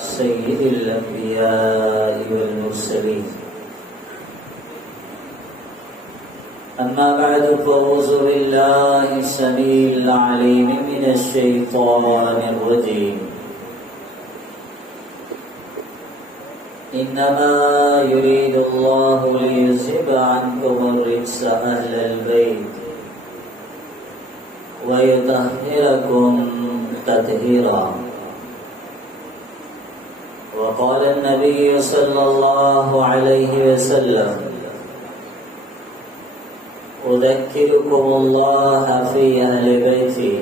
سيد الأنبياء والمرسلين. أما بعد فأعوذ بالله السميع العليم من الشيطان الرجيم. إنما يريد الله ليذهب عنكم الرجس أهل البيت ويطهركم تطهيرا. وقال النبي صلى الله عليه وسلم: أذكركم الله في أهل بيتي،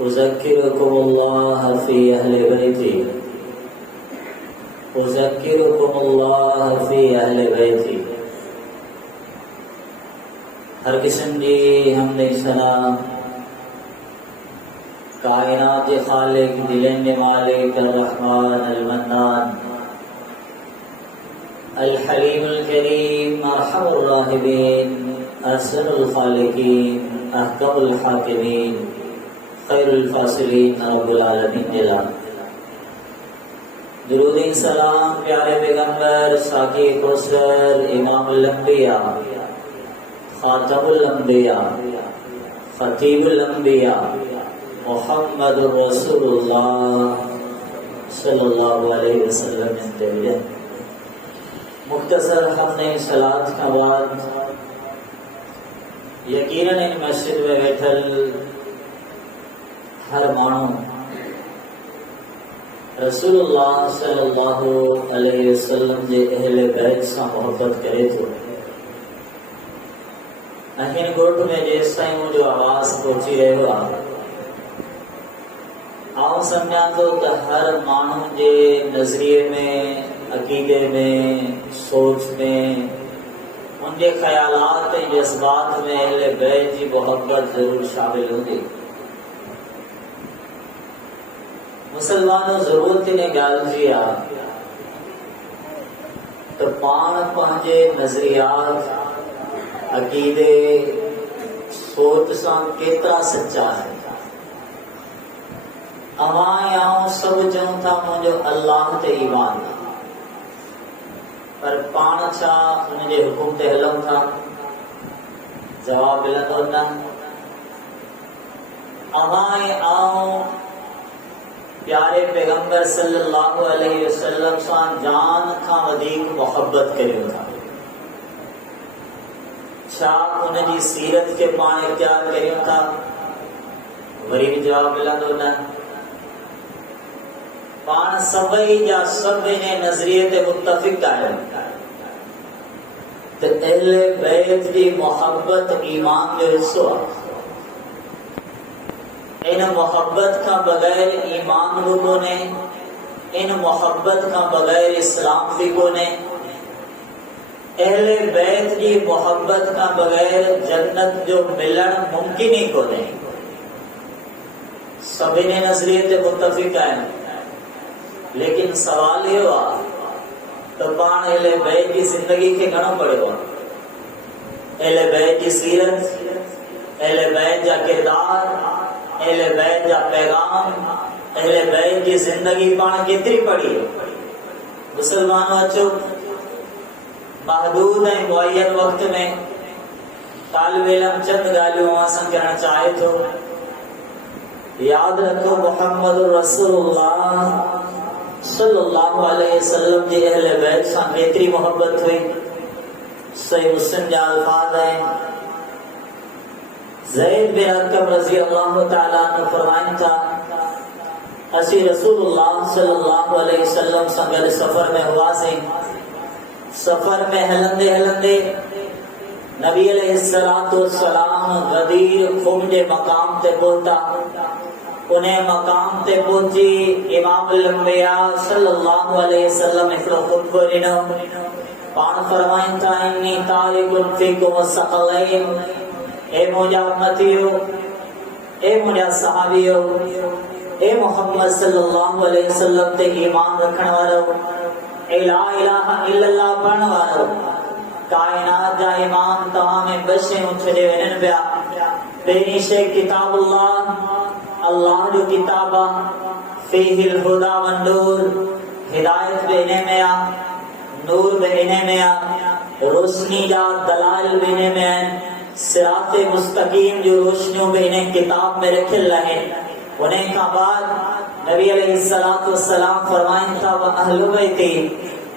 أذكركم الله في أهل بيتي، أذكركم الله في أهل بيتي. ہر قسم دی حمد سلام کائنات خالق دلند مالک الرحمن المنان الحلیم الکریم ارحم الراحمین احسن الخالقین احکم الحاکمین خیر الفاصلین رب العالمین جل. درود سلام پیارے پیغمبر ساقی کوثر امام الانبیاء خاتم الانبیاء خطیب الانبیاء محمد رسول اللہ صلی اللہ علیہ وسلم انتہیہ. مختصر ہم نے صلاة کا بعد یقیناً ان مسجد میں بیٹھل ہر مانو رسول اللہ صلی اللہ علیہ وسلم جے اہل بیت سے محبت کرے تو اہین گوٹ میں جیس تائیں جو آواز پہنچی رہے ہوا آؤں سمجھا تو ہر مانو جے نظریے میں عقیدے میں سوچ میں ان کے خیالات جذبات میں اہل بیت کی محبت ضرور شامل ہوگی. مسلمانوں ضرورت نے گال کیا تو پان پہنچے نظریات عقیدے سوچ سان کترا سچا ہے. اواں آؤں سب چون تھا مجھے اللہ تے ایمان پر پان چھا ان کے حکم تے ہلم تھا جواب ملندو نہ. اواں آؤں پیارے پیغمبر صلی اللہ علیہ وسلم سان جان کا ودیک محبت کریو تھا. چھا ان کی سیرت کے پان اختیار کریو تھا وری بھی جواب ملندو نہ. پان سبئی یا سب نے نظریے تے متفق آئے تو اہل بیت کی محبت ایمان جو حصہ. ان محبت کا بغیر ایمان کو نے، ان محبت کا بغیر اسلام بھی کو نے، اہل بیت کی محبت کا بغیر جنت جو ملن ممکن ہی کو نہیں. سبھی نے نظریے تے متفق آئے لیکن سوال یہ ہوا تو پان اہل بیت کی زندگی کے گھنوں پڑے ہوا. اہل بیت کی سیرت، اہل بیت کا کردار، اہل بیت کا پیغام، اہل بیت کی زندگی پان کتری پڑی. مسلمانوں اچھو محدود ہیں معین وقت میں طالب علم چند گالیوں آسان کرنا چاہے تو یاد رکھو محمد رسول اللہ صلی اللہ علیہ وسلم جی اہل بیت سے بہتری محبت ہوئی. صحیح مسلم جا الفاظ ہیں زید بن ارقم رضی اللہ تعالیٰ عنہ فرمائیں تھا اسی رسول اللہ صلی اللہ علیہ وسلم سے گل سفر میں ہوا سے سفر میں ہلندے ہلندے نبی علیہ السلام غدیر خم کے مقام تے پہنچا. انہیں مقام تے پہنچی امام الانبیاء صلی اللہ علیہ وسلم اکڑو خود کو رنو پان فرمائیں تھا انی تارک فیکم الثقلین. اے موجہ امتیو، اے موجہ صحابیو، اے محمد صلی اللہ علیہ وسلم تے ایمان رکھن والو، اے لا الہ الا اللہ پڑھن والو، کائنات جا امام تمام بشیں چھڑے ونن پیا. پہلی شے کتاب اللہ، اللہ جو کتابہ فیہ الہدا والنور، ہدایت بھی انہیں میں آ، نور بھی انہیں میں آ، روشنی جا دلائل بھی انہیں میں آئیں، صراط مستقیم جو روشنیوں بھی انہیں کتاب میں رکھل رہے. انہیں کا بعد نبی علیہ السلام فرمائیں تھا وَأَهْلُ بَيْتِي،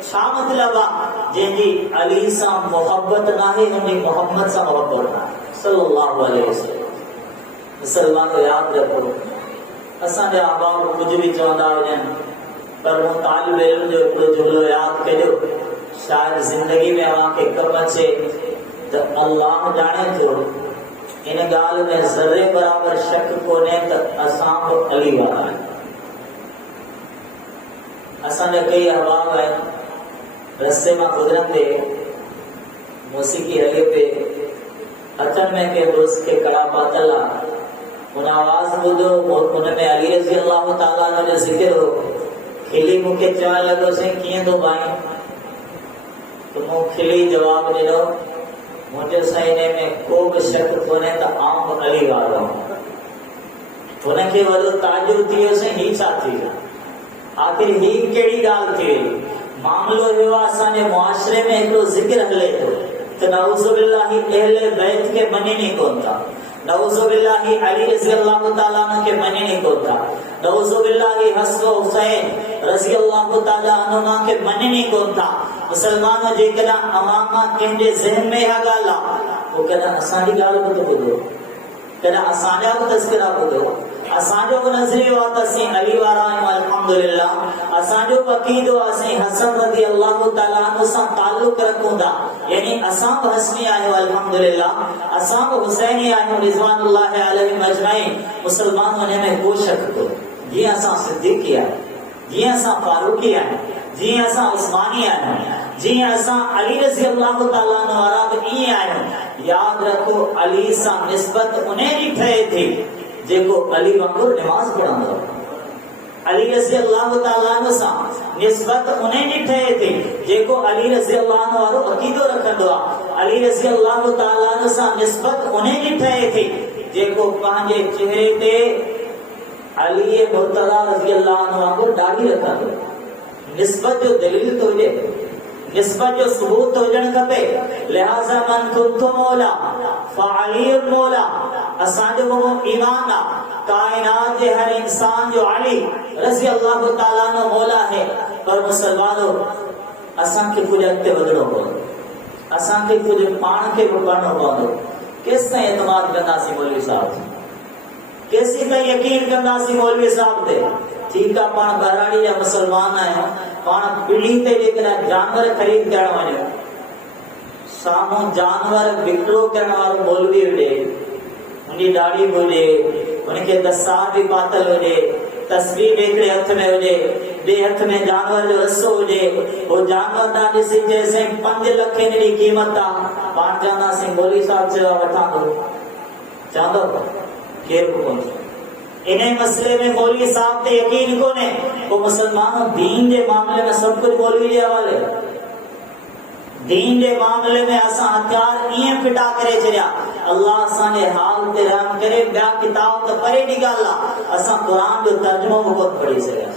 چھا مطلب جن جی علی سے محبت نہ ہے ان محمد سے محبت نہ صلی اللہ علیہ وسلم مسلمان یاد رکھو اساں دے آبا کچھ بھی چوندا وجن پر وہ طالب علم جو ایک جملو یاد کرو شاید زندگی میں وہاں کے کم اچھے تو اللہ جانے تو ان گال میں ذرے برابر شک کونے تو اساں کو علی والا ہے اساں نے کئی احباب ہیں رستے میں گزرن دے موسیقی ہلے پہ اچن میں کے دوست کے کڑا پاتلا ان آواز بدو ان میں علی رضی اللہ تعالیٰ نے ذکر ہو کھلی مکے چاہ لگو سے کیے دو بائیں تو مو کھلی جواب دے دو مجھے سینے میں کوئی شک کونے تا عام علی والا ہوں انہیں کے وجہ تاجر تھیے سے ہی چاہتی ہے آخر ہی کیڑی گال تھی معاملو ہوا آسانے معاشرے میں ایک ذکر ہلے تو نعوذ باللہ اہل بیت کے منی نہیں کونتا نعوذ باللہ علی رضی اللہ تعالیٰ عنہ کے منی نہیں کونتا نعوذ باللہ حسن و حسین رضی اللہ تعالیٰ عنہ کے منی نہیں کونتا مسلمانوں جے کنا امامہ کہنجے ذہن میں ہے گالا وہ کنا اسانی گال کو تو بدو کنا اسانیہ کو تذکرہ بدو اسانجو کو نظری واتا سی علی وارائم الحمدللہ اسانجو وقیدو اسیں حسن رضی اللہ تعالیٰ عنہ سا تعلق رکھوں دا یعنی اسام حسنی آئے الحمدللہ اسام حسینی آئے رضوان اللہ علیہ مجمعین مسلمانوں نے میں کو شک کو جی اساں صدیقی آئے جی اساں فاروقی آئے جی اساں عثمانی آئے جی اساں علی رضی اللہ تعالیٰ عنہ عرب ای آئے یاد رکھو علی سا نسبت انہیں نہیں ٹھہے تھی جے کو علی وانگور نماز پڑھاں دو علی رضی اللہ تعالیٰ عنہ سا نسبت انہیں نہیں ٹھہے تھی جے کو علی رضی اللہ عنہ وارو عقیدو رکھن دو علی رضی اللہ تعالیٰ عنہ سا نسبت انہیں نہیں ٹھہے تھی جے کو پانجے چہرے تے علی مرتضی رضی اللہ عنہ وانگور داڑھی رکھن دو نسبت جو دلیل تو دے نسبت جو ثبوت تو جن کھپے لہذا من کنتو مولا فعلی مولا اسانجو وہ ایمان کائنات ہر انسان جو علی رضی اللہ تعالیٰ عنہ مولا ہے پر مسلمانوں اسان کے کچھ اگتے بدلو ہو اسان کے کچھ پان کے پڑھنو ہو کس سے اعتماد کرنا سی مولوی صاحب کسی کا یقین کرنا سی مولوی صاحب دے ٹھیک ہے پان بہراڑی یا مسلمان ہے پان بلی تے لیکن جانور خرید کرنا وانیو سامو جانور بکلو کرنا وارو مولوی ہوئے انہی داڑھی ہوئے ان کے دستار بھی پاتل ہوئے تصویر ایکڑے ہتھ میں ہوئے بے ہتھ میں جانور جو رسو ہوئے وہ جانور دا جیسے جیسے 5 لکھ انہی قیمت دا پان جانا سے مولوی صاحب سے وٹھا دو چاندو کیر کو پہنچو انہیں مسئلے میں مولوی صاحب تے یقین کو نے وہ مسلمانوں دین دے معاملے میں سب کچھ مولوی دے حوالے دین دے معاملے میں اساں ہتھیار این پھٹا کرے چلیا اللہ اساں نے حال تے رحم کرے بیا کتاب تے پڑھے نہیں گالا اساں قرآن جو ترجمہ بہت پڑھی چلیا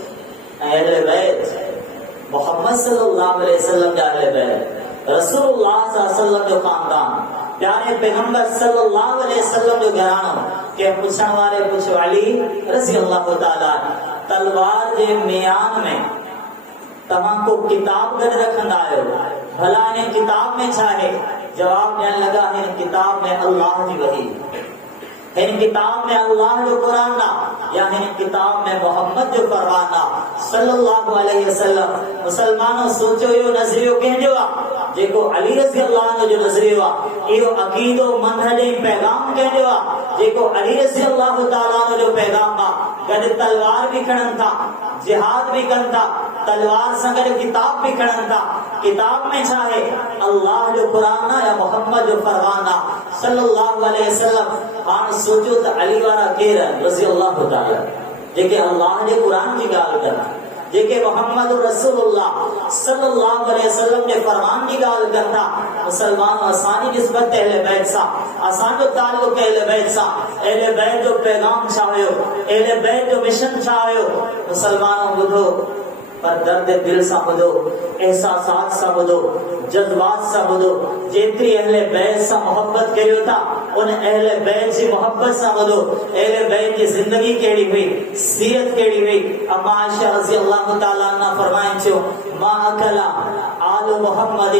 اہل بیت محمد صلی اللہ علیہ وسلم جا اہل بیت رسول اللہ صلی اللہ علیہ وسلم جو خاندان پیارے پیغمبر صلی اللہ علیہ وسلم جو گھرانوں کہ پوچھن والے پوچھو علی رضی اللہ تعالیٰ تلوار دے میان میں تمام کو کتاب گھر رکھن آئے ہو بھلا انہیں کتاب میں چاہے جواب دینے لگا ہے کتاب میں اللہ کی وحی ہے کتاب میں اللہ جو قرآن نا یا ہے کتاب میں محمد جو فرمانا صلی اللہ علیہ وسلم مسلمانوں سوچو یہ نظریو کہیں جو جے کو علی رضی اللہ عنہ جو نظریو یہ عقید و منہج پیغام کہیں جو جے کو علی رضی اللہ تعالیٰ عنہ جو پیغام با گھر تلوار بھی کھڑن تھا جہاد بھی کرن تھا تلوار سنگر کتاب بھی کھڑن تھا کتاب میں چاہے اللہ جو قرآن یا محمد جو فرمانا صلی اللہ علیہ وسلم ہاں سوچو تو علی وارا کہہ رہا رضی اللہ تعالیٰ جے کہ اللہ نے قرآن کی گال کرنا جے کہ محمد رسول اللہ صلی اللہ علیہ وسلم نے فرمان کی گال کرنا مسلمان آسانی نسبت اہل بیت سا آسان جو تعلق اہل بیت سا اہل بیت جو پیغام چاہے ہو اہل بیت جو مشن چاہے ہو مسلمانوں بدھو پر درد دل سا بدھو احساسات سا بدھو جذبات سا بدھو جیتری اہل بیت سا محبت کریو تھا ان اہل بیت جی محبت سے بدو اہل بیت کی زندگی کیڑی ہوئی سیرت کیڑی ہوئی اما عائشہ رضی اللہ تعالیٰ عنہ فرمائیں چھو ما اکلا آل محمد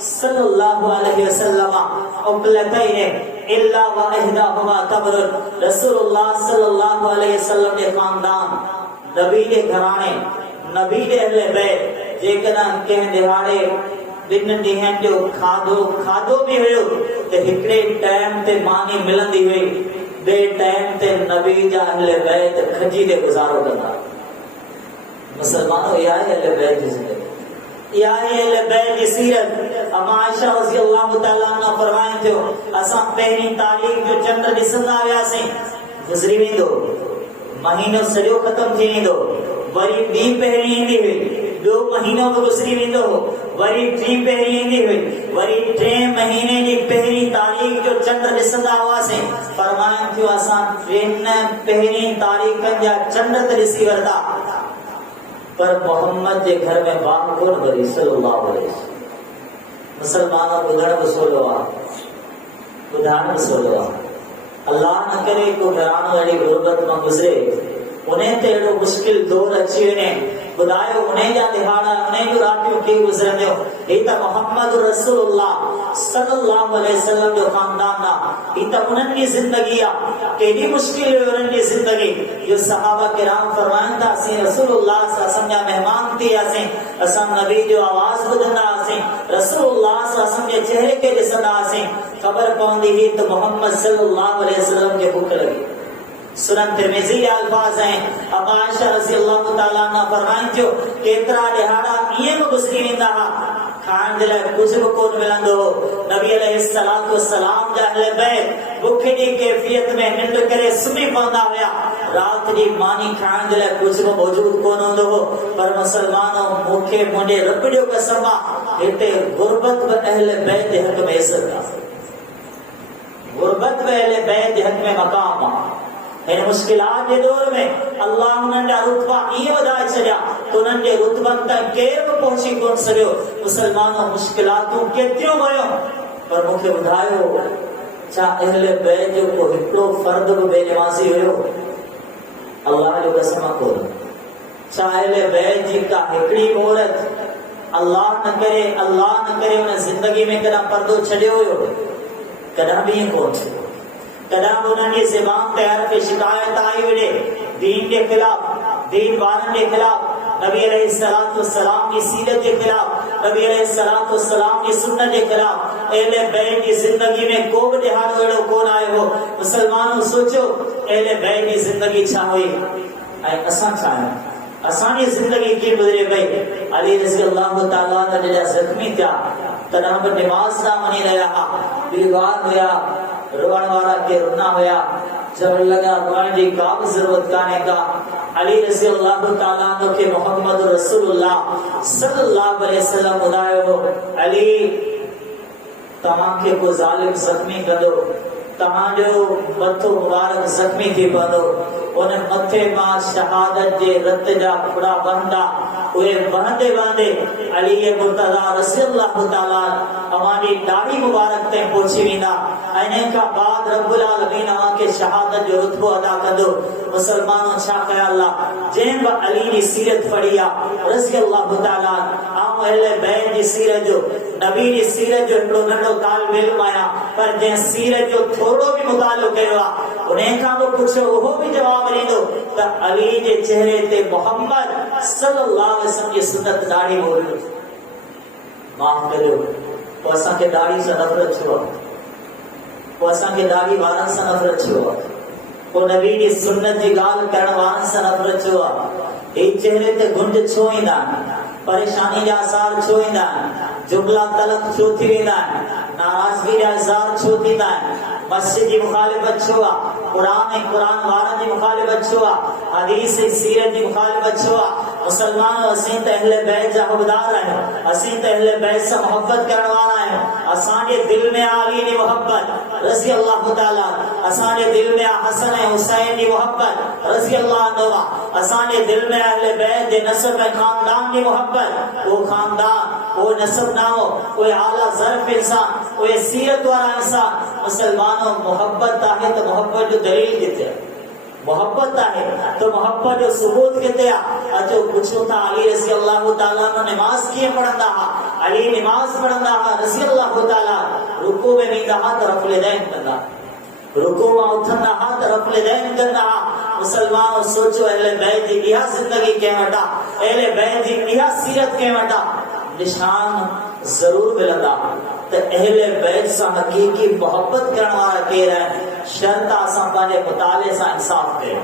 صلی اللہ علیہ وسلم اقلتین الا و احداہما تبر رسول اللہ صلی اللہ علیہ وسلم کے خاندان نبی کے گھرانے نبی کے اہل بیت جے کنا کہیں دہاڑے دن ڈیہن جو کھادو بھی ہوئے تے ہکڑے ٹائم تے مانی ملندی ہوئی بے ٹائم تے نبی جا اہل بیت کھجی دے گزارو کرنا مسلمانوں یہ ہے اہل بیت کی زندگی یہ ہے اہل بیت کی سیرت اما عائشہ رضی اللہ تعالیٰ عنہ فرمائیں تھے اساں پہلی تعلیم جو چندر ڈسندا آیا سے گزری ویندو مہینو سڑیو ختم تھی ویندو وری ڈی پہلی ہندی ہوئی 2 مہینوں میں گزری ویندو وری 3 پہلی ہندی ہوئی وری 3 مہینے کی پہلی تاریخ جو چندر ڈسندا ہوا سے فرمائیں تھے اساں 3 پہلی تاریخ جا چندر ڈسی ورتا پر محمد کے گھر میں باپ کون بری صلی اللہ علیہ وسلم مسلمانوں بدھڑ بسولو بدھان بسولو اللہ نہ کرے کو گھرانو اڑی غربت میں گزرے انہیں تے اڑو مشکل دور اچھی انہیں بدایو انہیں جا دہاڑا انہیں جو راتیوں کی گزرنے ہو ایتا محمد رسول اللہ صلی اللہ علیہ وسلم جو خانداننا ایتا انہن کی زندگی کہ دی مشکل ہے انہن کی زندگی جو صحابہ کرام فرمائن تھا اسیں رسول اللہ صلی اللہ علیہ وسلم جا مہمان تھی اسیں اسم نبی جو آواز بدھنا اسیں رسول اللہ صلی اللہ علیہ وسلم کے چہرے کے جسنا اسیں خبر پوندی ہی تو محمد صلی اللہ علیہ وسلم کے بھوک لگی سنن ترمذی الفاظ ہیں ابا عائشہ رضی اللہ تعالیٰ عنہ فرمائیں جو کیترا دہاڑا یہ گزری ویندا کھان دل کچھ بھی کون ملندو نبی علیہ الصلوۃ والسلام جا اہل بیت بھوکے دی کیفیت میں ننڈ کرے سمی پوندا ہوا رات دی مانی کھان دل کچھ بھی موجود کون ہوندو پر مسلمانوں بھوکے مونڈے ربڑیو قسم ہتے غربت و اہل بیت حق میں عزت کا غربت و اہل بیت حق میں مقام ان مشکلات کے دور میں اللہ انہوں نے رتبہ یہ ودائے چلیا تو انہوں نے رتبہ تک کیب پہنچی کون سکیو مسلمانوں مشکلاتوں کتنیوں گئے پر مکھے بدھائیو چاہ اہل بیت جو کو ہکڑو فرد کو بے نمازی ہوئے اللہ جو قسمہ کو چاہ اہل بیت جی کا ہکڑی عورت اللہ نہ کرے انہیں زندگی میں کدھا پردو چھڑے ہوئے کدھا بھی یہ کون چھے کدام انہوں نے زبان تیار کے شکایت آئی ہوئے دین کے خلاف دین وارن کے خلاف نبی علیہ السلام کی سیرت کے خلاف نبی علیہ السلام کی سنت کے خلاف اہل بیت کی زندگی میں کو بھی دہاڑ ہوئے کون آئے ہو مسلمانوں سوچو اہل بیت کی زندگی چھا ہوئی اساں چھائیں اسانی زندگی کی گزرے گئی علی رضی اللہ تعالیٰ نے جڑا زخمی تھا تنہا پر نماز نہ منی رہا بیگار ہویا روان والا کے رنا ہویا جب لگا روان جی کاب ضرورت کانے کا علی رضی اللہ تعالیٰ عنہ کے محمد رسول اللہ صلی اللہ علیہ وسلم ادائے ہو علی تمام کے کو ظالم زخمی کر دو تمام جو متھو مبارک زخمی تھی پڑھو انہیں متھے ماں شہادت جے رت جا پڑا بندہ وہ باندھے علی مرتضی رضی اللہ تعالیٰ ہماری داڑھی مبارک تے پہنچی وینا اینے کا بعد رب العالمین ہماں کے شہادت جو رتبہ ادا کر دو مسلمانوں چھا خیال اللہ جن با علی دی سیرت پڑھیا رضی اللہ تعالیٰ ہم اہل بیت دی سیرت جو نبی دی سیرت جو اپنو ننڈو طالب علم آیا پر جن سیرت جو تھوڑو بھی مطالعہ کروا انہیں کا وہ پوچھو وہ بھی جواب نہیں دو تو علی کے چہرے تے محمد صلی اللہ علیہ وسلم کی سنت داڑھی بولو معاف کرو تو اساں کے داڑھی سے نفرت چھوا وہ اساں کے داڑھی وارن سے نفرت چھوا وہ نبی کی سنت جی گال کرن وارن سے نفرت چھوا ایک چہرے تے گنج چھوئی دان پریشانی جا اثار چھوئی دان جملہ طلب چھوتی ویدان ناراضگی جا اثار چھوتی دان مسجد کی مخالفت چھوا قرآن وارن کی مخالفت چھوا حدیث سیرت کی مخالفت چھوا مسلمانوں اسیں تے اہل بیت جا حقدار ہیں، اسیں تے اہل بیت سے محبت کرنے والا ہیں، اساں دے دل میں علی دی محبت رضی اللہ تعالی، اساں دے دل میں حسن حسین دی محبت رضی اللہ عنہ، اساں دے دل میں اہل بیت دے نسب خاندان دی محبت، وہ خاندان وہ نسب نہ ہو، کوئی اعلیٰ ظرف انسان، کوئی سیرت والا انسان، مسلمانوں محبت ہے تو محبت جو دلیل کہتے ہیں، محبت ہے تو محبت جو ثبوت کہتے ہیں، اچھو پوچھو تھا علی رضی اللہ تعالیٰ نے نماز کیے پڑھن رہا، علی نماز پڑھن رہا رضی اللہ تعالیٰ، رکوع میں بھی کہا طرف لیدین کرنا، رکوع میں اٹھن رہا طرف لیدین کرنا، مسلمان سوچو اہل بیت دی یہ زندگی کے وٹا، اہل بیت دی یہ سیرت کے وٹا نشان ضرور ملتا، تو اہل بیت سے حقیقی محبت کرنے والا کہہ رہے ہیں شرط آسان پانے مطالعے سے انصاف کریں،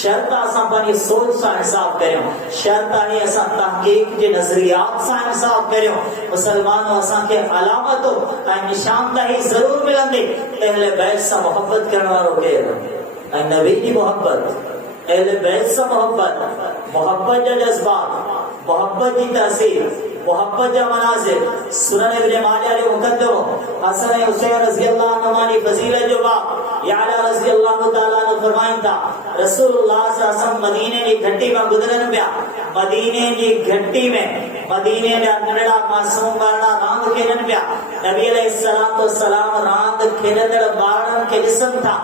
شرط آسان پانی سوچ سے انصاف کریں، شرط آنی آسان تحقیق کے نظریات سے انصاف کریں، مسلمانوں آسان کے علامتوں نشان دہی ضرور ملن دے، اہل بیت سے محبت کرنے والوں کہہ رہے ہیں نبی کی محبت، اہل بیت سے محبت جو جذبات، محبت کی تاثیر، محبت یا مناظر، سنن ابن ماجہ جو مقدم حسن حسین رضی اللہ عنہ کی فضیلت جو باب یعلا رضی اللہ تعالیٰ نے فرمائن تھا، رسول اللہ صلی اللہ علیہ وسلم مدینے کی گھٹی میں گزرن پیا، مدینے کی گھٹی میں مدینے میں نڑا معصوم بارنا راند کھیلن پیا، نبی علیہ السلام راند کھیلن بارن کے جسم تھا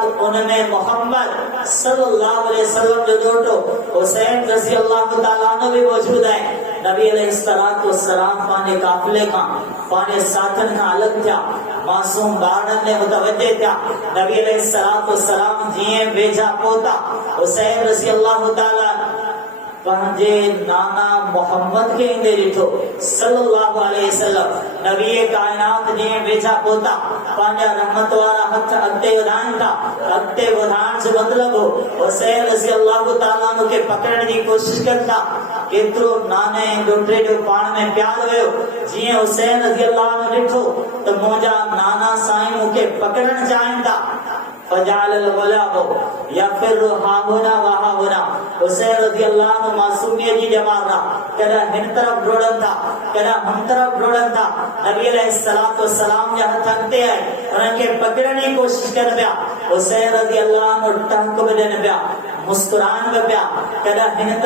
تو ان میں محمد صلی اللہ علیہ وسلم جو دوٹو حسین رضی اللہ تعالیٰ عنہ بھی موجود ہے، نبی علیہ السلام پانے قافلے کا پانے ساتھن کا الگ تھا، معصوم بارن نے متوجہ تھا، نبی علیہ السلام جیئے بیجا پوتا حسین رضی اللہ تعالیٰ پہنجے نانا محمد کے اندے ڈٹھو صلی اللہ علیہ وسلم، نبی کائنات جیئے بیجا پوتا پانجا رحمت والا ہتھ اگتے ودھان تھا، اگتے ودھان سے مطلب ہو حسین رضی اللہ تعالیٰ عنہ کے پکڑنے کی کوشش کرتا، کترو نانے ڈوٹرے جو پان میں پیار ہوئے جیئے حسین رضی اللہ عنہ ڈٹھو تو موجا نانا سائن کے پکڑن چاہیں تھا، فجعل الغلام یفر ہا ہونا وہا ہونا، حسین رضی اللہ عنہ معصومیت جی جمار رہا، کہنا ہن طرف ڈوڑن تھا، کہنا ہم طرف ڈوڑن تھا، نبی علیہ السلام جہاں تھکتے ہیں انہیں کے پکڑنے کی کوشش کر بیا، حسین رضی اللہ عنہ ٹھنک بدن بیا، مسکران بیا، کہنا ہن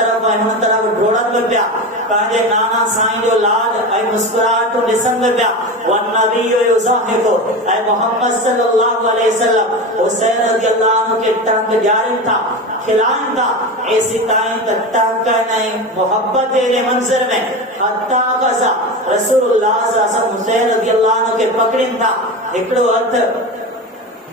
طرف ڈوڑن بیا، پہنجے نانا سائیں جو لال اے مسکران تو نسن بیا، والنبی یزاحکو اے محمد صلی اللہ علیہ وسلم، حسین رضی اللہ عنہ کے ٹنگ جارن تھا، کھلائن تھا، ایسی تائیں تک ٹنگ نہیں محبت دے منظر میں، حتیٰ قضا رسول اللہ صلی اللہ علیہ وسلم حسین رضی اللہ عنہ کے پکڑن تھا، اکڑو ہتھ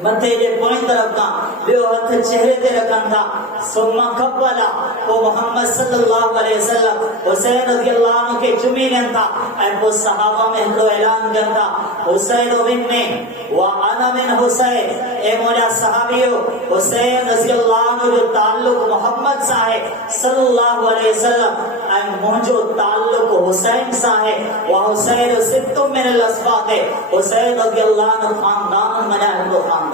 متھے جے پوئیں طرف کا بیو ہتھ چہرے تے رکھن تھا، ثم قبلا وہ محمد صلی اللہ علیہ وسلم حسین رضی اللہ عنہ کے چمینن تھا، اے وہ صحابہ میں ہمیں اعلان کرتا حسین منی وانا من حسین، اے مولا صحابیو حسین رضی اللہ عنہ جو تعلق محمد سے ہے صلی اللہ علیہ وسلم، اے مجھو تعلق حسین سے ہے، وحسین ست من الاسباط، حسین رضی اللہ عنہ خاندان منا ہندو خاندان،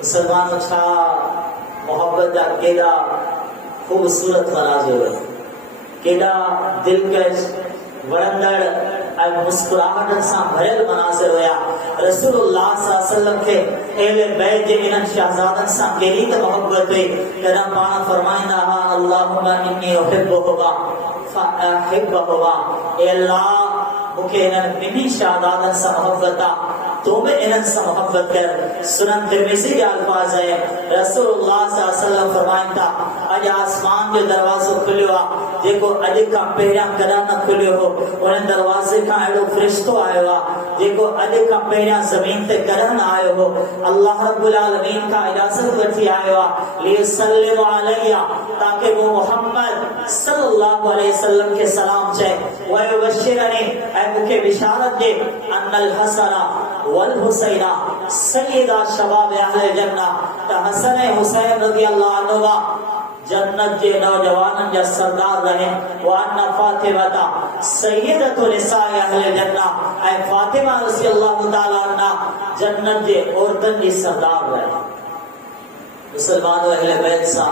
مسلمان چھا محبت دا کیڑا خوبصورت مناظر ہے، کیڑا دلکش ورندڑ اے مسکراہٹ سا بھرل مناظر ہویا، رسول اللہ صلی اللہ علیہ وسلم کے اہل بیت جے انہاں شہزادن سا کیڑی تے محبت ہوئی، کہنا پانا فرمائنا اللہم انی احبہما فاحبہما، اے اللہ مکھے انہاں منی شہزادن سا محبت دا تو میں انہاں سے محبت کر، سنن ترمذی کے الفاظ ہے رسول اللہ صلی اللہ علیہ وسلم فرمائن تھا اج آسمان جو دروازو کھلیو جے کو اج کا پہرا کدا نہ کھلیو ہو، انہیں دروازے کا ایڈو فرشتو آئے ہوا جے کو اج کا پہرا زمین تے کدا نہ آئے ہو، اللہ رب العالمین کا اجازت وٹھی آئے ہوا لیسلم علیہ تاکہ وہ محمد صلی اللہ علیہ وسلم کے سلام چاہے، وَيُبَشِّرَنِي اے مکھے بشارت دے ان الحسن والحسین سیدہ شباب اہل جنہ، تا حسن حسین رضی اللہ عنہ جنت کے نوجوانن جا سردار رہے، وَأَنَّ فَاطِمَةَ سیدۃ نساء اہل جنہ، اے فاطمہ رضی اللہ تعالیٰ عنہ جنت کے عورتن جی سردار رہے، مسلمان و اہل بیت سا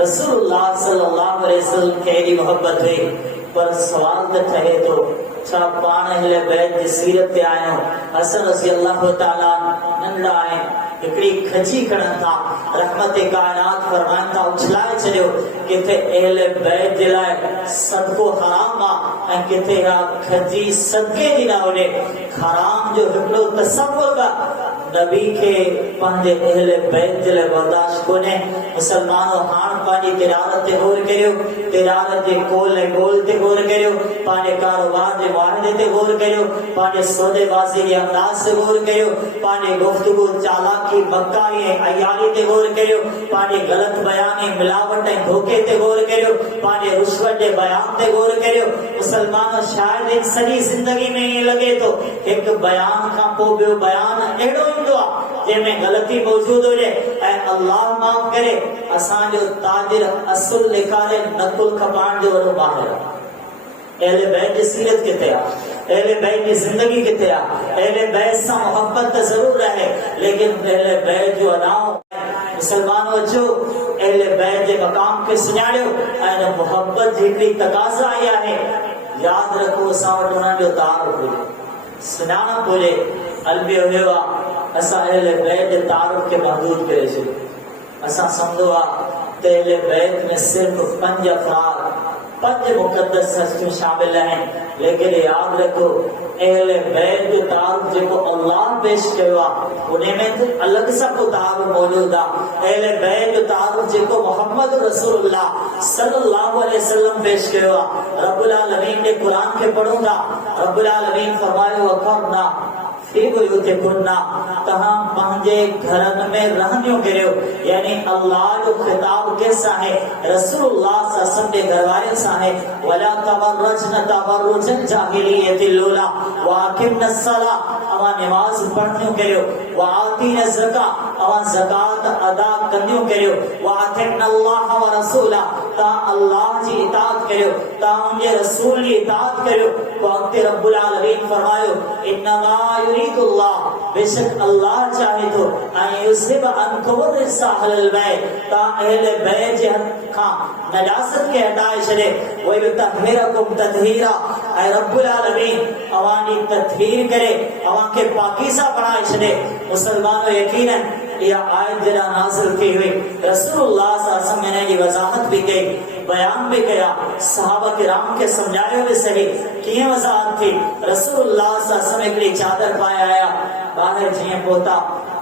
رسول اللہ صلی اللہ علیہ وسلم کے ایڈی محبت ہوئی پر سوال تے تھے تو چھا پان اہل بیت دی سیرت تے آئے حسن رضی اللہ تعالیٰ ننڈا آئے ہکڑی کھچی کھڑن تھا رحمت کائنات فرمائن تھا اچھلائے چھڑیو کتے اہل بیت دلائے صدقو حرام آئے کتے کھچی صدقے دینا انہیں حرام جو ہکڑو تصور با نبی کے پہنجے اہل بیت دل برداشت کونے مسلمانوں ہان پانی تجارت تے غور کریو تجارت تے کول گول تے غور کریو پانے کاروبار دے معاہدے تے غور کریو پانے سودے بازی کے انداز سے غور کریو پانے گفتگو چالاکی مکاری عیاری تے غور کریو پانے غلط بیانی ملاوٹ دھوکے تے غور کریو پانے رشوت دے بیان تے غور کریو مسلمانوں شاید ایک سنی زندگی میں نہیں لگے تو ایک بیان کا پو بیو بیان ایڈو دعا جے میں غلطی موجود ہو جائے اے اللہ معاف کرے اسان جو تاجر اصل لکھارے نقل کھپان جو وہ باہر اہل بیت کی سیرت کتے آ اہل بیت کی زندگی کتے آ اہل بیت سے محبت ضرور رہے لیکن اہل بیت جو اداؤں مسلمانوں جو اہل بیت کے مقام کے سناڑیو اہل محبت جتنی تقاضا آیا ہے یاد رکھو ساوٹونا جو تعارف بولے سنانا بولے علمی ہوئے اسا اہل بیت تعارف کے محدود کرے چھو اسا سمجھوا اہل بیت میں صرف 5 افراد 5 مقدس ہستیوں شامل ہیں لیکن یاد رکھو اہل بیت جو تعارف جے کو اللہ پیش کیا انہیں میں تو الگ سا کو تعارف موجود ہے اہل بیت جو تعارف جے کو محمد رسول اللہ صلی اللہ علیہ وسلم پیش کیا رب العالمین نے قرآن کے پڑھوں گا رب العالمین فرمائے وقرنا فی بیوتکنا تہاں پہنجے گھرن میں رہنیوں گریو یعنی اللہ جو خطاب کیسا ہے رسول اللہ صلی اللہ علیہ وسلم کے گھروارے سا ہے وَلَا تَبَرَّجْنَ تَبَرُّجَ الْجَاهِلِيَّةِ اللُّولَى وَأَقِمْنَ الصَّلَاةَ اما نماز پڑھنیوں گریو وَآتِينَ الزَّكَاةَ اما زکاة ادا کرنیوں گریو وَأَطِعْنَ اللَّهَ وَرَسُولَهُ تا اللہ جی اطاعت کریو تا انجے رسول جی اطاعت کریو وقت رب العالمین فرمایو انما یرید اللہ بے شک اللہ چاہے تو ان یذہب عنکم الرجس اہل البیت تا اہل بیت جے کا نجاست کے ہٹائے چھڑے ویطہرکم تطہیرا اے رب العالمین اوانی تطہیر کرے اوان کے پاکیزہ بنائے چھڑے مسلمانوں یقیناً یہ آیت جنا نازل کی ہوئی رسول اللہ صلی اللہ علیہ وسلم نے یہ وضاحت بھی کی بیان بھی کیا صحابہ کرام کے سمجھائے ہوئے صحیح کیے وضاحت تھی رسول اللہ صلی اللہ علیہ وسلم ایک چادر پائے آیا باہر جیئے پوتا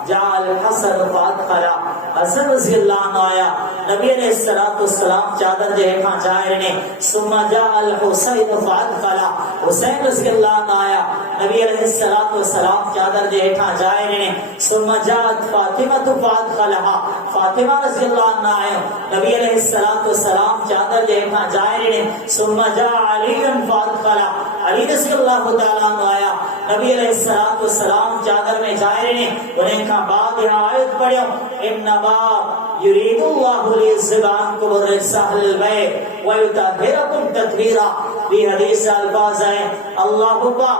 جا الحسن فادخلا حسن رضی اللہ عنہ آیا نبی علیہ السلام چادر جے ہاں جائے نے ثم جا الحسین فادخلا حسین رضی اللہ عنہ آیا نبی علیہ السلام چادر جے ہاں جائے نے ثم جاءت فاطمہ فادخلها فاطمہ رضی اللہ عنہ آیا نبی علیہ السلام چادر جے ہاں جائے نے ثم جاء علی فادخلا علی رضی اللہ تعالیٰ عنہ آیا نبی علیہ السلام چادر میں جائے نے انہیں کا بعد یہاں آیت پڑھو انما یرید اللہ لیذہب عنکم الرجس اہل البیت ویطہرکم تطہیرا بھی حدیث الفاظ ہیں اللہما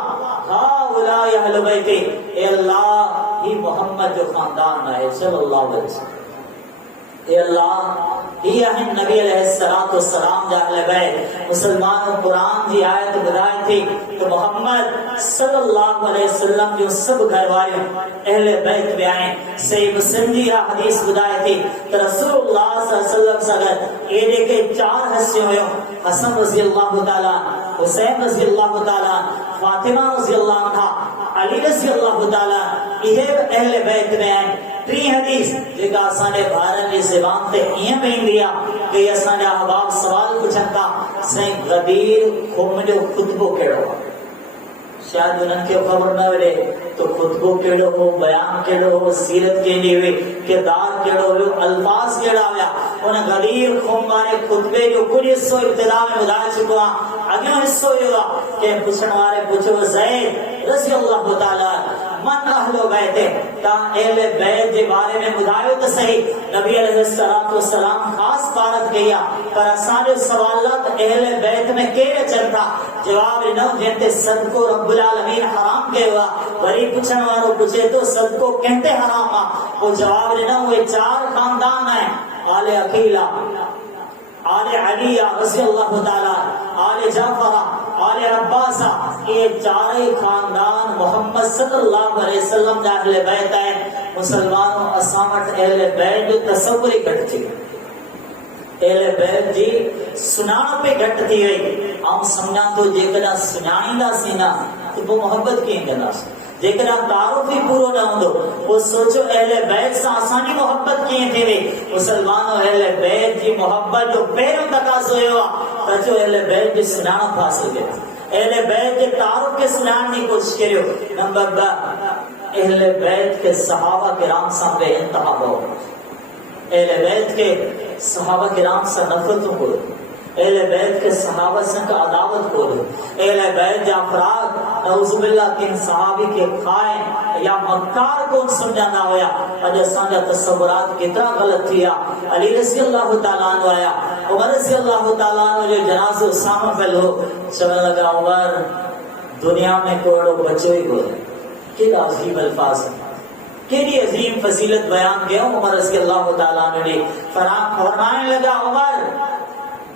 ہؤلاء اہل بیت اے اللہ ہی محمد جو خاندان ہے صلی اللہ علیہ وسلم اے اللہ یہ ہے نبی علیہ السلام جا اہل بیت مسلمانوں قرآن دی آیت بدائی تھی تو محمد صلی اللہ علیہ وسلم جو سب گھر والے اہل بیت میں آئیں صحیح مسلم دی حدیث بدائی تھی تو رسول اللہ صلی اللہ علیہ وسلم سے اگر یہ دیکھے 4 حصے ہوئے حسن رضی اللہ تعالیٰ حسین رضی اللہ تعالیٰ فاطمہ رضی اللہ عنہ علی رضی اللہ تعالیٰ یہ اہل بیت میں آئیں 3 حدیث جگہ آسانے بھارت کی زبان تے یہ بین دیا کہ آسانے احباب سوال پوچھتا سائیں غدیر خمجو خطبو کیڑو شاید انہوں کے خبر نہ ہوئے تو خطبو کیڑو ہو بیان کیڑو ہو سیرت کے لیے ہوئے کردار کیڑو ہو الفاظ کیڑا ہویا انہیں غدیر خمانے خطبے جو کل حصہ ابتدا میں بدائے چکا اگیوں حصہ ہوئے کہ پوچھنوارے پوچھو زید رضی اللہ تعالیٰ من اہل بیت تا اہل بیت کے بارے میں بدایو تو صحیح نبی علیہ السلام خاص بارت گیا پر اسانے سوالات اہل بیت میں کیڑے چلتا جواب نہ جنتے صدقو رب العالمین حرام کے ہوا وری پوچھن والوں پوچھے تو صدقو کہتے حرام وہ جواب نہ ہوئے 4 خاندان ہیں آل عقیلہ آل علی رضی اللہ تعالی، آل جعفر، آل عباس، یہ چارے خاندان محمد صلی اللہ علیہ وسلم جا اہل بیت ہے. مسلمانوں اسامت اہل بیت جو تصور ہی گھٹ تھی، اہل بیت جی سنان پہ گھٹ تھی وئی. آؤں سمجھا تو جیکڑا سنائیندہ سینا تو وہ محبت کیں کرنا، جیکڑا تعارف ہی پورو نہ ہوں وہ سوچو اہل بیت سے آسانی محبت کیے تھے وے. مسلمانوں اہل بیت جی محبت جو پہلوں تقاضو ہوا تجو اہل بیت جی سنان حاصل کیا، اہل بیت کے تعارف کے سنان کی کوشش کریو. نمبر 2 اہل بیت کے صحابہ کرام سے بے انتہا ہو، اہل بیت کے صحابہ کرام سے نفرتوں کو، اہل بیت کے صحابہ سے کا عداوت کو، اہل بیت جا افراد نعوذ باللہ کن صحابی کے خائن یا مکار کو سمجھانا ہویا. اج اساں تصورات کتنا غلط تھیا. علی رضی اللہ تعالیٰ عنہ آیا، عمر رضی اللہ تعالیٰ عنہ جو جنازہ اسامہ پہل ہو چلنے لگا، عمر دنیا میں کوڑو بچو ہی گئے. کیا عظیم الفاظ ہیں، کیڑی عظیم فضیلت بیان کیا عمر رضی اللہ تعالیٰ عنہ نے. فرمانے لگا عمر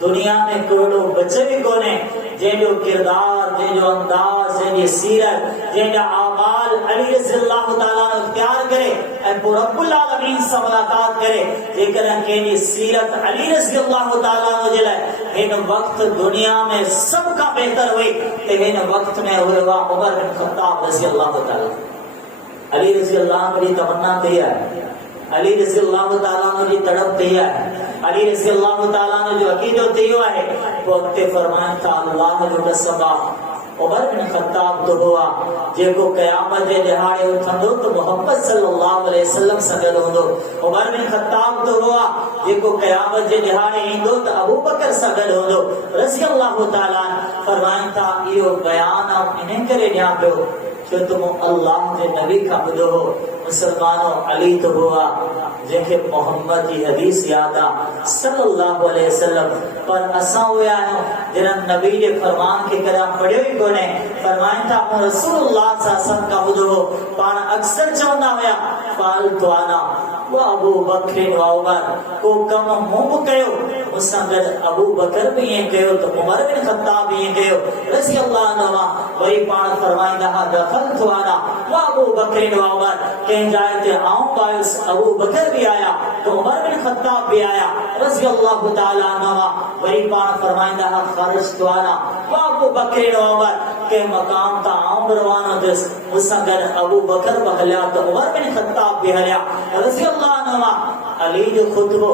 دنیا میں کروڑوں بچے بھی کونے جن جو کردار، جن جو انداز، جن جو سیرت، جن جو اعمال علی رضی اللہ تعالیٰ نے اختیار کرے، اے رب العالمین سے ملاقات کرے. لیکن کہ سیرت علی رضی اللہ تعالیٰ نے جلائے ان وقت دنیا میں سب کا بہتر ہوئی ان وقت میں ہوئے ہوا عمر بن خطاب رضی اللہ تعالیٰ. علی رضی اللہ عنہ کی تمنا دیا ہے، علی رضی اللہ تعالیٰ عنہ کی تڑپ دیا ہے، علی رضی اللہ تعالیٰ عنہ جو عقیدہ دیا ہے وقت فرمان تھا اللہ جو قسمہ عمر بن خطاب تو ہوا جے کو قیامت دے دہاڑے اٹھندو تو محمد صلی اللہ علیہ وسلم سگل ہوندو. عمر بن خطاب تو ہوا جے کو قیامت دے دہاڑے ایندو تو ابو بکر سگل ہوندو رضی اللہ تعالیٰ. فرمان تھا یہ بیان آپ انہیں کرے نیا پیو کہ تم اللہ کے نبی کا بدو ہو. مسلمانوں علی تو ہوا جن کے محمد کی حدیث یادا صلی اللہ علیہ وسلم پر اساں ہویا ہے جنہاں نبی کے فرمان کے قدم پڑھے ہوئی کونے. فرمائن تھا رسول اللہ صلی اللہ علیہ وسلم کا بدو ہو پانا اکثر چاہنا ہویا فالتو آنا و ابو بکر و عمر کو کم موم کہو مسنگر ابو بکر بھی یہ کہو تو عمر بن خطاب بھی یہ کہو رضی اللہ عنہ. وہی پانا فرمائن دہا دخلتو آنا و ابو بکر و عمر کہیں جائے تھے آؤں باعث ابو بکر بھی آیا تو عمر بن خطاب بھی آیا رضی اللہ تعالیٰ عنہ. وہی پانا فرمائن دہا خرجتو آنا و ابو بکر و عمر کہ مقام تا آؤں بروانو دس مسنگر ابو بکر بہلیا تو عمر بن خطاب بھی ہلیا رضی اللہ عنہ. علی جو خطبو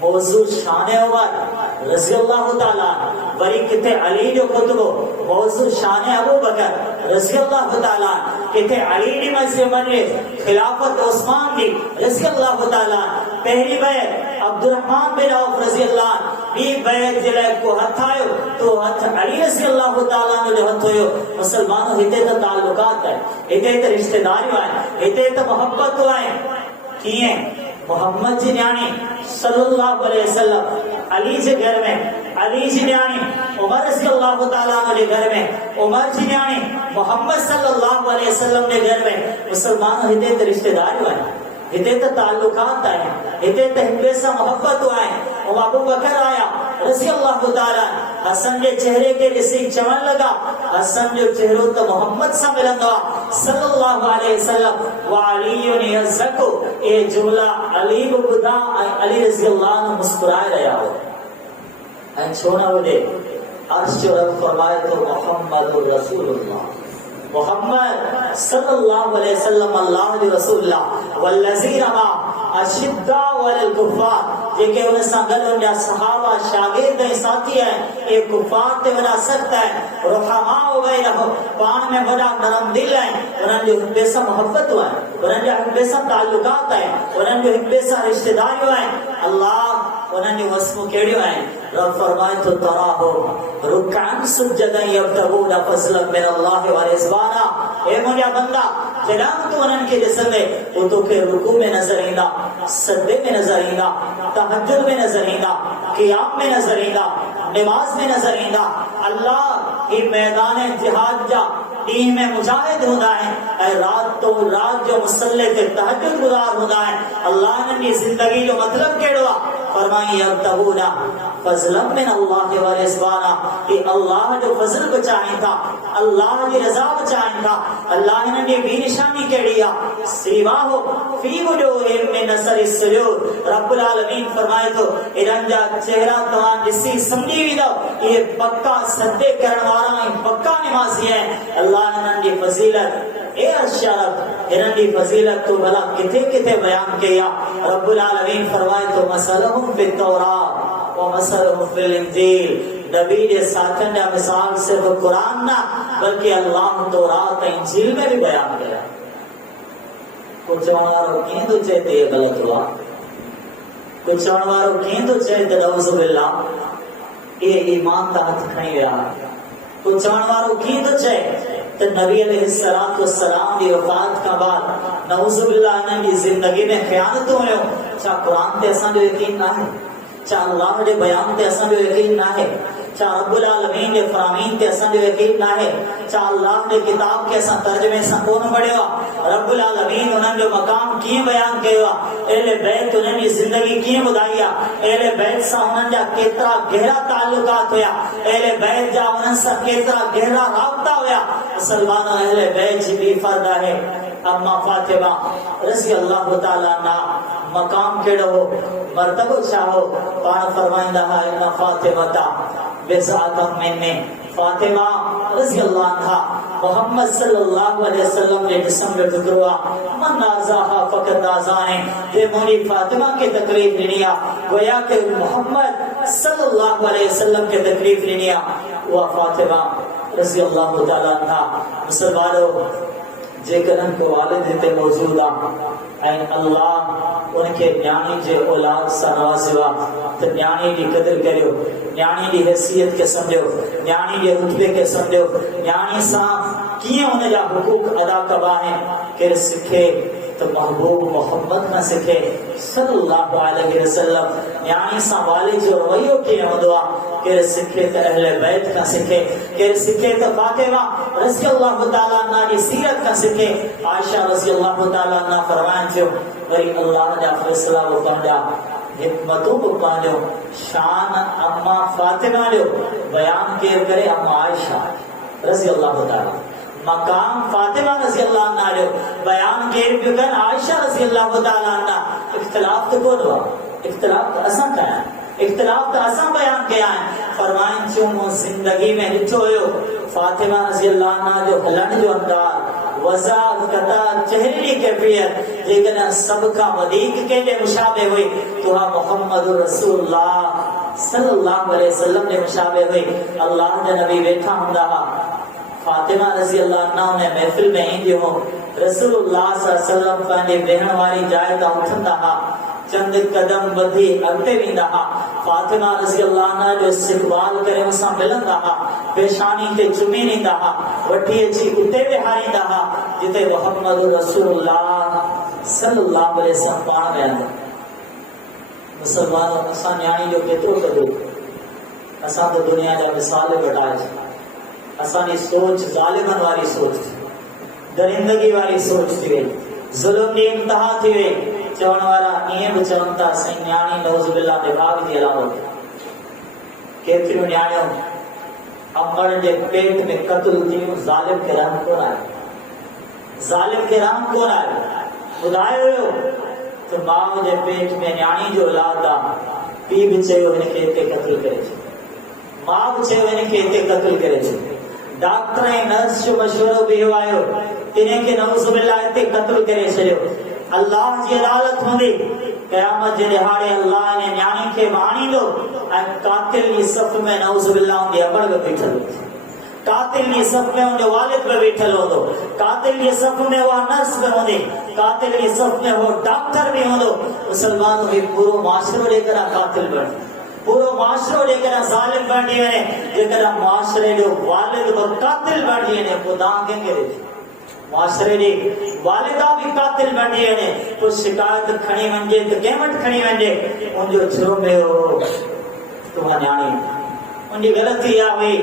موضوع شان عمر رضی اللہ تعالیٰ بری کتے علی جو خطبو موضوع شان ابو بکر رضی اللہ تعالیٰ کتے علی نے مسئلہ بنے خلافت عثمان دی رضی اللہ تعالیٰ. پہلی بیعت عبدالرحمن بن عوف رضی اللہ بھی بیعت جلائے کو ہتھ آئے تو ہتھ علی رضی اللہ تعالیٰ نے جو ہتھ ہوئے. مسلمانوں ہتے تا تعلقات ہے، ہتے تا رشتہ داری آئے، ہتے تا محبت آئے. کیے محمد جی نیانی صلی اللہ علیہ وسلم علی جی گھر میں، علی جی نیانی عمر رضی اللہ تعالیٰ عنہ گھر میں، عمر جی نیانی محمد صلی اللہ علیہ وسلم نے گھر میں. مسلمان ہتے تا رشتہ داری آئے، ہتے تا تعلقات آئے، ہتے تا ہمیشہ محبت آئے. ابو بکر آیا رضی اللہ تعالیٰ حسن کے چہرے کے رسی چمن لگا. حسن جو چہروں تو محمد سے ملنگا صلی اللہ علیہ وسلم. وعلی یزکو اے جملہ علی بدا علی رضی اللہ عنہ مسکرائے رہا ہو این چھونا ہو دے عرش جو رب فرمائے تو محمد رسول اللہ محمد صلی اللہ علیہ وسلم اللہ علیہ رسول اللہ والذین ما اشداء والکفار یہ کہ انہیں سنگل انہیں صحابہ شاگرد ہیں ساتھی ہیں ایک کفار تے بنا سکتا ہے رحماء ہو گئی رہو پان میں بڑا نرم دل ہے انہیں جو حبیسہ محبت ہوا ہے انہیں جو حبیسہ تعلقات ہے انہیں جو حبیسہ رشتہ داری ہوا ہے. اللہ انہیں جو وصف کیڑی ہوا ہے رب فرمائے تو تراہو رکعن سجدن یبتغون فضلا من اللہ ورضوانا. اے مجھا بندہ جناب تو انہیں کے جسم ہے وہ تو کہ رکوع میں نظر آئینا، سجدے میں نظر آئینا، تہجد میں نظر آئینا، قیام میں نظر آئینا، نماز میں نظر آئینا. اللہ ہی میدان جہاد جا دین میں مجاہد ہوتا ہے اے رات تو رات جو مسلح کے تہجد گزار ہوتا ہے اللہ نے زندگی جو مطلب کیڑوا فرمائی یبتغونا فضلا من اللہ ورضوانا کہ اللہ جو فضل کو چاہیں تھا اللہ کی رضا کو چاہیں تھا اللہ نے بھی نشانی کیڑیا سیواہو فی وجوہہم من اثر السجود رب العالمین فرمائے تو ارنجا چہرہ تمام جسی سمجھی بھی دو یہ پکا سدے کرن والا پکا نمازی ہے اللہ نے فضیلت اے اشارت انہی فضیلت تو بلا کتے کتے بیان کیا رب العالمین فرمائے تو مثلہم فی التورات و مثلہم فی الانجیل نبی نے ساتھن نے مثال صرف قرآن نہ بلکہ اللہ تورات انجیل میں بھی بیان کیا کچھ ہمارو کہیں تو چاہتے یہ غلط ہوا کچھ ہمارو کہیں تو چاہتے نعوذ باللہ یہ ایمان کا ہاتھ کھڑی رہا کچھ ہمارو کہیں تو چاہتے تو نبی علیہ السلام کی وفات کا بعد نعوذ باللہ نے زندگی میں خیانت ہوئے ہو چاہ قرآن تے اساں جو یقین نہ ہے چاہ اللہ کے بیان تے اساں جو یقین نہ ہے چاہ رب العالمین کے فرامین تے اساں جو یقین نہ ہے چاہ اللہ کے کتاب کے اساں ترجمے سے کون پڑھے ہوا رب العالمین انہوں جو مقام کیے بیان کیے ہوا اہل بیت انہوں نے زندگی کیے بدایا اہل بیت سا انہوں جا کترا گہرا تعلقات ہویا اہل بیت جا انہوں سا کترا گہرا رابطہ ہویا مسلمان اہل بیت جی بھی فردہ ہے اما فاطمہ رضی اللہ تعالیٰ عنہ مقام کیڑو ہو مرتبہ چاہو پان فرمائندہ ہے اما فاطمہ تا بزعتم مننے فاطمہ رضی اللہ عنہ محمد صلی اللہ علیہ وسلم نے جسم میں ٹکروا من نازاہا فقط آزانے یہ مولی فاطمہ کی تکلیف لینیا گویا کہ محمد صلی اللہ علیہ وسلم کی تکلیف لینیا وہ فاطمہ رضی اللہ تعالیٰ عنہ مسلمانوں جے کرن کو والد تے موجودا این اللہ ان کے نیانی جے اولاد سا نوازوا تو نیانی دی قدر کریو نیانی دی حیثیت کے سمجھو نیانی دی رتبے کے سمجھو نیانی سا کیے انہیں جا حقوق ادا کبا ہیں کہ سکھے تو محبوب محمد نہ سکھے صلی اللہ علیہ وسلم یعنی سا والد جو رویوں کی دعا کہ سکھے تو اہل بیت کا سکھے کہ سکھے تو فاطمہ رضی اللہ تعالیٰ عنہ کی سیرت کا سکھے عائشہ رضی اللہ تعالیٰ عنہ فرمائیں جو وری اللہ جا فیصلہ وہ پہنجا حکمتوں کو پہنجو شان اما فاطمہ جو بیان کیر کرے اما عائشہ رضی اللہ تعالیٰ مقام فاطمہ رضی اللہ عنہ جو بیان کیر بگن عائشہ رضی اللہ تعالیٰ عنہ اختلاف تو کون ہوا اختلاف تو اساں کیا ہے اختلاف تو اساں بیان کیا ہے فرمائیں چون زندگی میں لٹھو ہو فاطمہ رضی اللہ عنہ جو ہلن جو اندار وزاد قطع چہری کیفیت لیکن سب کا ودیق کے لئے مشابہ ہوئی تو ہاں محمد رسول اللہ صلی اللہ علیہ وسلم نے مشابہ ہوئی اللہ نے نبی بیٹھا ہوں فاطمہ رضی اللہ عنہ نے محفل میں ہی دیو رسول اللہ صلی اللہ علیہ وسلم پہنے بہن والی جائے دا اٹھن دہا چند قدم بدھی اگتے بھی دہا فاطمہ رضی اللہ عنہ جو استقبال کرے اسا ملن دہا پیشانی تے چمی نہیں دہا وٹھی اچھی اتے بہاری دہا جتے محمد رسول اللہ صلی اللہ علیہ وسلم پان میں آدھا مسلمانوں اسا نیانی جو کتو کدو اسا تو دنیا جا مثال بٹائے اسانی سوچ ظالمن والی سوچ تھی درندگی والی سوچ تھی گئی ظلم دی انتہا تھی گئی چون والا این بچونتا سینیانی نوز باللہ دباغ دی علاوت کیتریو نیانیوں امر جے پیٹ میں قتل تیوں ظالم کے رحم کون آئے ظالم کے رحم کون آئے خدائے ہوئے ہو تو ماں جے پیٹ میں نیانی جو اولاد دا پی بچے ہوئے نے کہتے قتل کرے چھے ماں بچے ہوئے نے کہتے قتل کرے چھے ڈاکٹر نرس جو مشورہ بھی ہوئے ہو تنہیں کہ نعوذ باللہ اتے قتل کرے چھڑے اللہ جی عدالت ہوندی قیامت جے دہاڑے اللہ نے نیانی کے بانی دو قاتل نی صف میں نعوذ باللہ ہوندی اپڑ کے بیٹھل ہو قاتل نی صف میں ہوندے والد پہ بیٹھل ہو دو قاتل نی صف میں وہ نرس میں ہوندے قاتل نی صف میں وہ ڈاکٹر بھی ہو دو مسلمان بھی پورو معاشرہ لے کر قاتل بن پورو معاشرہ لے کر ظالم بن دیئے نے لے کر معاشرے جو والد و قاتل بن دیئے نے خدا آنگیں گے رہے معاشرے نے والدہ بھی قاتل بن دیئے نے کچھ شکایت کھڑی منجے تو قیمت کھڑی منجے ان جو چھروں میں ہو تمہاں نیانی ان کی غلطی آ ہوئی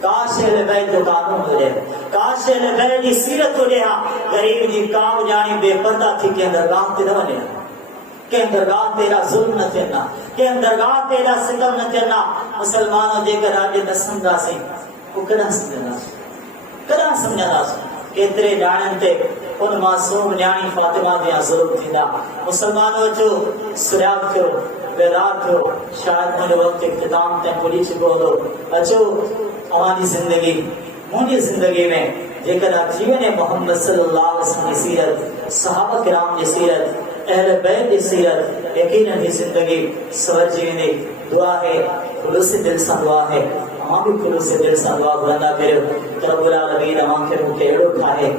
کاش اہل بیت جو قانون ہو جائے، کاش اہل بیت کی سیرت ہو جائے، غریب جی کام جانی بے پردہ تھی کہ درگاہ تے نہ بنے، کہ درگاہ تیرا ظلم نہ چلنا، کہ درگاہ تیرا ستم نہ چلنا۔ مسلمانوں جے کر آج نہ سمجھا سے وہ کنا سمجھا سے کہ تیرے جانن تے ان معصوم نیانی فاطمہ دیا ظلم تھینا۔ مسلمانوں جو سریاب تھو بیدار تھو، شاید مجھے وقت اختتام تے پوری چکو دو اچھو ہماری زندگی مجھے زندگی میں جے کر جیون محمد صلی اللہ علیہ وسلم کی سیرت، صحابہ کرام کی سیرت، اہل بیت کی سیرت یقیناً ہی زندگی سور جیونے۔ دعا ہے خلوص دل سے دعا ہے، ہم بھی خلوص دل سے دعا بلندہ کرو کہ رب العالمین ہم کے منہ کے ایڑو کھائے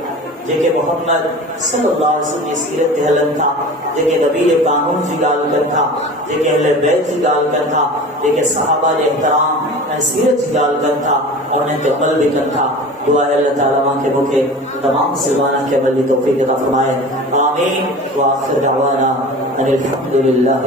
جے کہ محمد صلی اللہ علیہ وسلم کی سیرت ہلن تھا، جے کہ نبی قانون کی گال کر تھا، جے کہ اہل بیت کی گال کر تھا، جے کہ صحابہ نے احترام سیرت کی گال کر تھا اور انہیں تے عمل بھی کر تھا۔ دعا ہے اللہ تعالیٰ ماں کے منہ کے تمام مسلمانوں کے عمل کی توفیق عطا فرمائے، آمین۔ وآخر دعوانا ان الحمد للہ۔